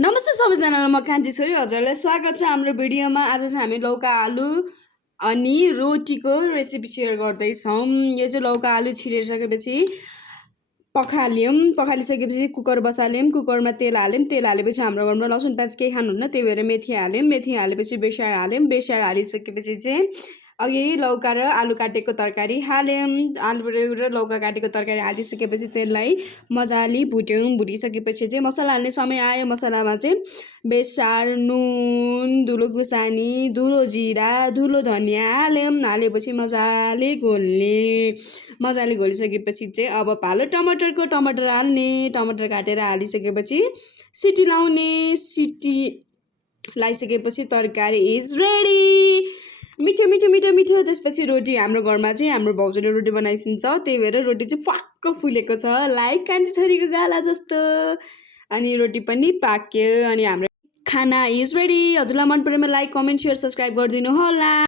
नमस्ते सबैजनालाई, म कान्छी छोरी हजुरलाई स्वागत छ हाम्रो भिडियोमा। आज चाहिँ हामी लौका आलु अनि रोटीको रेसिपी सेयर गर्दैछौँ। यो चाहिँ लौका आलु छिरिसकेपछि पखालिसकेपछि कुकर बसाल्यौँ। कुकरमा तेल हाल्यौँ। तेल हालेपछि हाम्रो घरमा लसुन प्याज केही खानुहुन्न, त्यही भएर मेथी हाल्यौँ। मेथी हालेपछि बेसार हाल्यौँ। बेसार हालिसकेपछि चाहिँ अघि लौका र आलु काटेको तरकारी हाल्यौँ। आलु र लौका काटेको तरकारी हालिसकेपछि त्यसलाई मजाले भुट्यौँ। भुटिसकेपछि चाहिँ मसला हाल्ने समय आयो। मसलामा चाहिँ बेसार, नुन, धुलो खुर्सानी, धुलो जिरा, धुलो धनियाँ हाल्यौँ। हालेपछि मजाले घोलिसकेपछि चाहिँ अब पालो टमाटर हाल्ने। टमाटर काटेर हालिसकेपछि सिटी लाउने। सिटी लगाइसकेपछि तरकारी इज रेडी। मिठो। त्यसपछि रोटी, हाम्रो घरमा चाहिँ हाम्रो भाउजूले रोटी बनाइदिन्छ, त्यही भएर रोटी चाहिँ फ्वाक्क फुलेको छ, लाइक कान्छी छोरीको गाला जस्तो। अनि रोटी पनि पाक्यो अनि हाम्रो खाना इज रेडी। हजुरलाई मन परेमा लाइक, कमेन्ट, सेयर, सब्सक्राइब गरिदिनु होला।